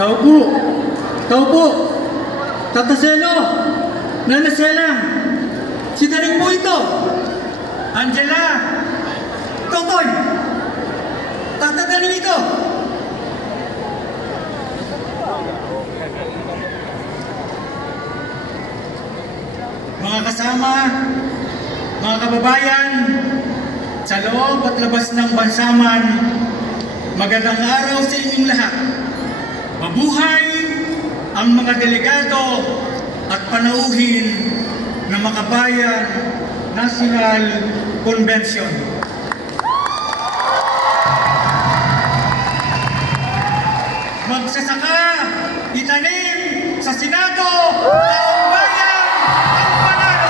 Tao po! Tao po! Tata Selo! Nana Selang! Si Daring po ito! Angela! Totoy! Tata Daring ito! Mga kasama, mga kababayan, sa loob at labas ng bansaman, magandang araw sa inyong lahat. Mabuhay ang mga delegado at panauhin ng Makabayan National Convention. Magsasaka, itanim sa Senado, taong bayan ang panalo!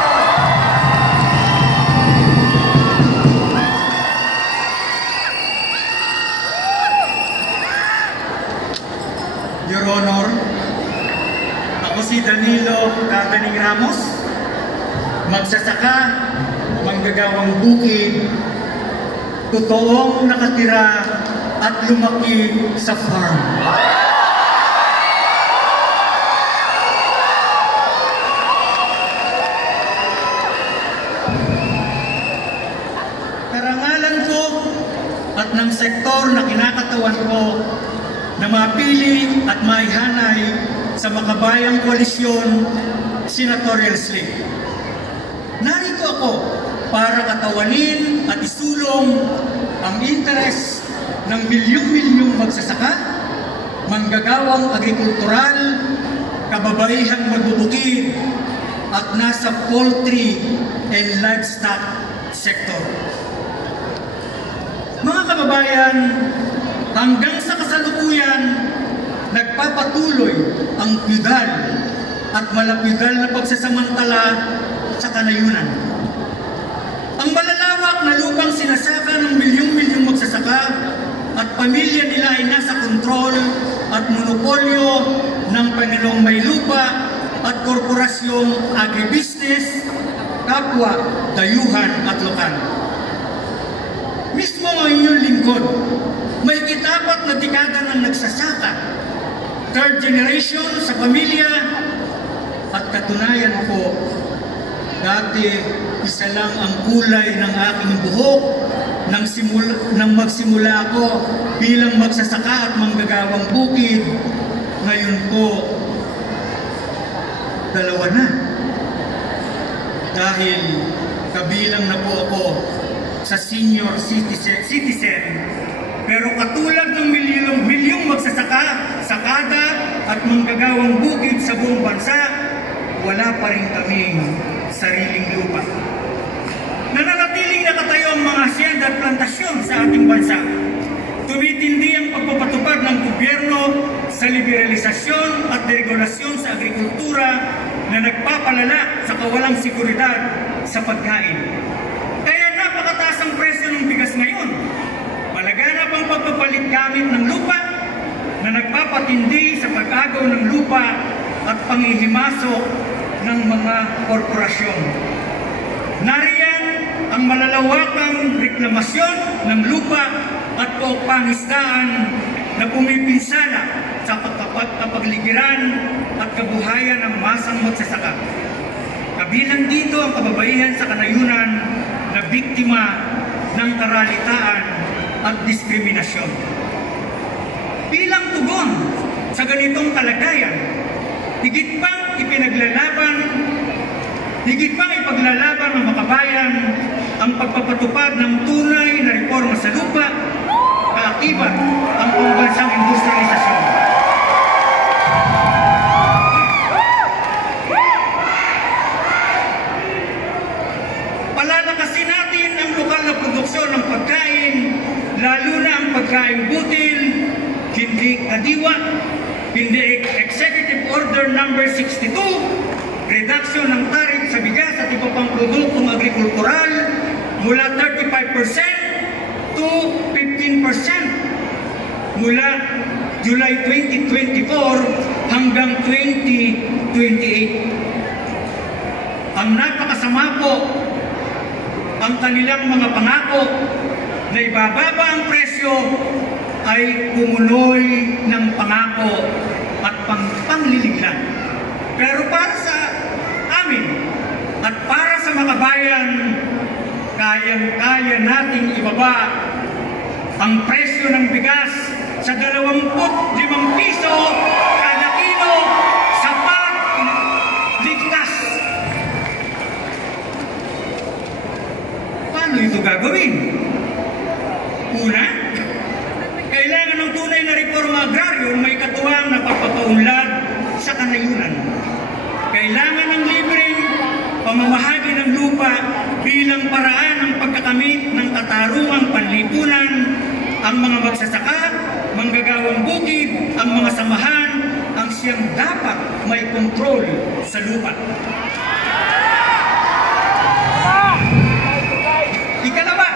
Your Honor, ako si Danilo Caganing Ramos, magsasaka, manggagawang bukid, totoong nakatira at lumaki sa farm. Karangalan ko at ng sektor na kinakatawan ko na mapili at maihanay sa Makabayang Koalisyon Senatorial Slate. Narito ako para katawanin at isulong ang interes ng milyong-milyong magsasaka, manggagawang agrikultural, kababaihang magbubukid, at nasa poultry and livestock sector. Mga kababayan, hanggang sa kasalukuyan, nagpapatuloy ang piyudal at malapidal na pagsasamantala sa kanayunan. Ang malalawak na lupang sinasaka ng milyong-milyong magsasaka at pamilya nila ay nasa kontrol at monopolyo ng Panginoong may lupa at korporasyong agribusiness, kapwa, dayuhan at lokal. Mismo ang inyong lingkod, may kitapat na dekada ng nagsasaka, third generation sa pamilya, at katunayan ko, dati isa lang ang kulay ng aking buhok nang magsimula ako bilang magsasaka at manggagawang bukid. Ngayon po, dalawa na. Dahil kabilang na po ako sa senior citizen. Pero katulad ng milyong magsasaka, sakada at manggagawang bukid sa buong bansa, wala pa rin kaming sariling lupa. Nananatiling nakatayo ang mga hasyenda at plantasyon sa ating bansa. Tumitindi ang pagpapatupad ng gobyerno sa liberalisasyon at deregulasyon sa agrikultura na nagpapalala sa kawalang seguridad sa pagkain. Kaya napakataas ang presyo ng bigas ngayon. Malaganap ang pagpapalit gamit ng lupa na nagpapatindi sa pag-agaw ng lupa at panghihimasok ng mga korporasyon. Nariyan ang malalawakang reklamasyon ng lupa at pangisdaan na pumipinsala sa kapagligiran at kabuhayan ng masang magsasaka. Kabilang dito ang kababaihan sa kanayunan na biktima ng karalitaan at diskriminasyon. Bilang tugon sa ganitong kalagayan, higit pang ipaglalaban ng Makabayan ang pagpapatupad ng tunay na reforma sa lupa, kaakibat ang pambansang industrialisasyon. Palalakasin natin ang lokal na produksyon ng pagkain, lalo na ang pagkain butil, hindi kadiwa, hindi Executive Order number 62, reduction ng tarif sa bigas at iba pang produktong agrikultural mula 35% to 15% mula July 2024 hanggang 2028. Ang napakasama po ang kanilang mga pangako na ibababa ang presyo ay kumuloy ng pangako panglilig lang. Pero para sa amin at para sa mga bayan, kayang-kaya nating ibaba ang presyo ng bigas sa 25 piso kada kilo, sapat, ligtas. Paano ito gagawin? Una, kailangan ng tunay na reforma agraryo na may katuwang na pagpapaunlad sa kanayunan. Kailangan ng libreng pamamahagi ng lupa bilang paraan ng pagkakamit ng katarungang panlipunan, ang mga magsasaka, manggagawang bukid, ang mga samahan, ang siyang dapat may kontrol sa lupa. Ikalawa,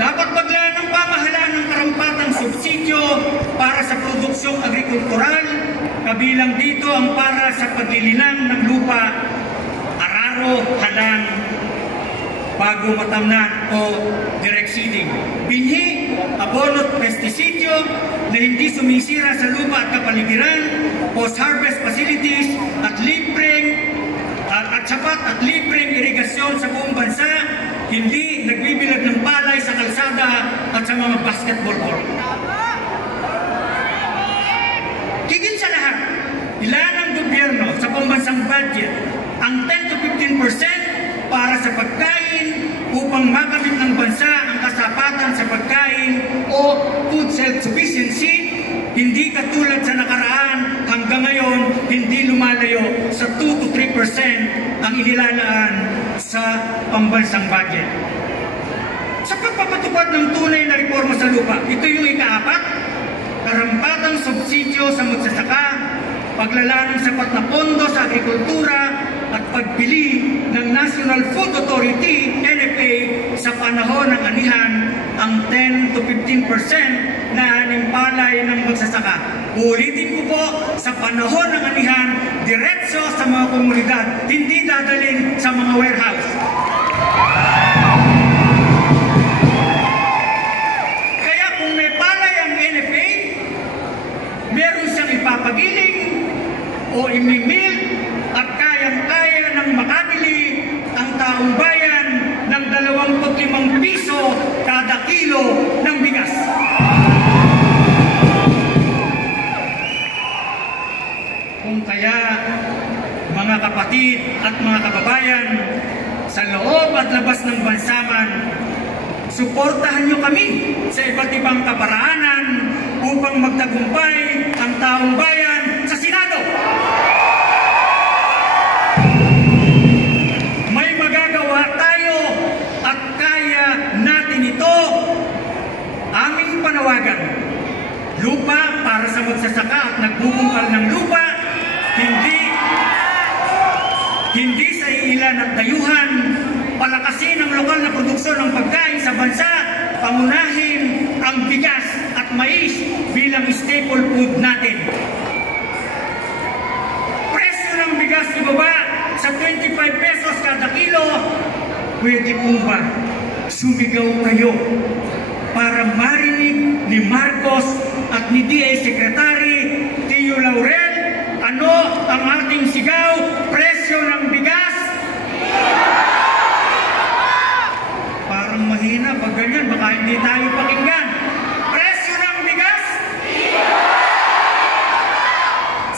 dapat maglaan ng pamahalaan ng karampatang subsidyo para sa produksyong agrikultural, kabilang dito ang para sa paglililang ng lupa, araro, halang, bago matamnan o direct seeding. Binhi, abono at pestisidyo na hindi sumisira sa lupa at kapaligiran, post-harvest facilities at sapat at libreng irigasyon sa buong bansa, hindi nagbibilag ng palay sa kalsada at sa mga basketball court. Higit sa lahat, ilan ang gobyerno sa pambansang budget ang 10 to 15% para sa pagkain upang makamit ng bansa ang kasapatan sa pagkain o food self-sufficiency, hindi katulad sa nakaraan hanggang ngayon hindi lumalayo sa 2 to 3% ang inilalaan sa pambansang budget. Sa pagpapatupad ng tunay na reforma sa lupa, ito yung ikaapat, karampatang subsidyo sa magsasaka, paglalaan ng sapat na pondo sa agrikultura at pagbili ng National Food Authority, NFA, sa panahon ng anihan ang 10 to 15% na aning palay ng magsasaka. Ulitin ko po, sa panahon ng anihan, diretso sa mga komunidad, hindi dadalhin sa mga warehouse. Kaya kung may palay ang NFA, meron siyang ipapagiling o imimil at kayang-kaya ng makabili ang taong bayan ng 25 piso kada kilo ng bigas. Kung kaya, mga kapatid at mga kababayan, sa loob at labas ng bansaman, suportahan nyo kami sa iba't ibang kaparaanan upang magtagumpay ang taong bayan sa Senado. May magagawa tayo at kaya natin ito. Aming panawagan, lupa para sa magsasaka at nagbubungkal ng lupa, hindi sa ilan at dayuhan, palakasin ang lokal na produksyon ng pagkain sa bansa, pangunahin ang bigas at mais bilang staple food natin. Presyo ng bigas ibaba sa 25 pesos kada kilo. Pwede po ba sumigaw kayo para marinig ni Marcos at ni DA Secretary Tio Laurel ano ang ating sigaw? Presyo ng bigas? Parang mahina pag ganyan, baka hindi tayo pakinggan. Presyo ng bigas?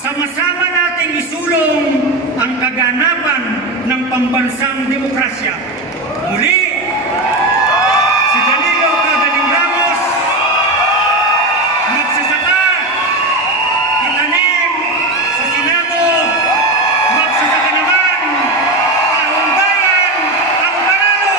Sama-sama nating isulong ang kaganapan ng pambansang demokrasya. Muli, si Danilo Cagaling Ramos, magsasaka, itanim sa Senado, magsasaka naman, taong bayan ang panalo!